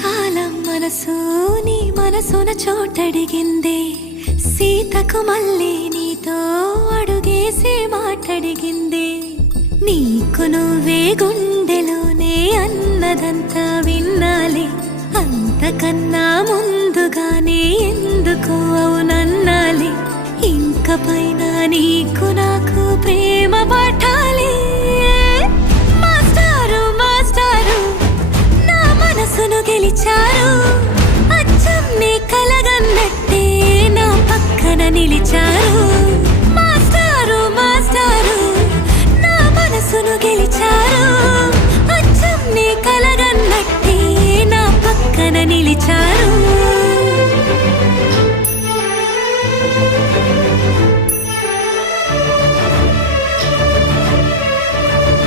కాలం మనసు నీ మనసున చోటడిగిందే, సీతకు మళ్ళీ నీతో అడుగేసి మాటడిగిందే. నీకు నువ్వే గుండెలోనే అన్నదంతా విన్నాలే, అంతకన్నా ముందుగానే ఎందుకు అవునన్నాలే. ఇంక పైన నీకు నాకు ప్రేమ పాఠాలే.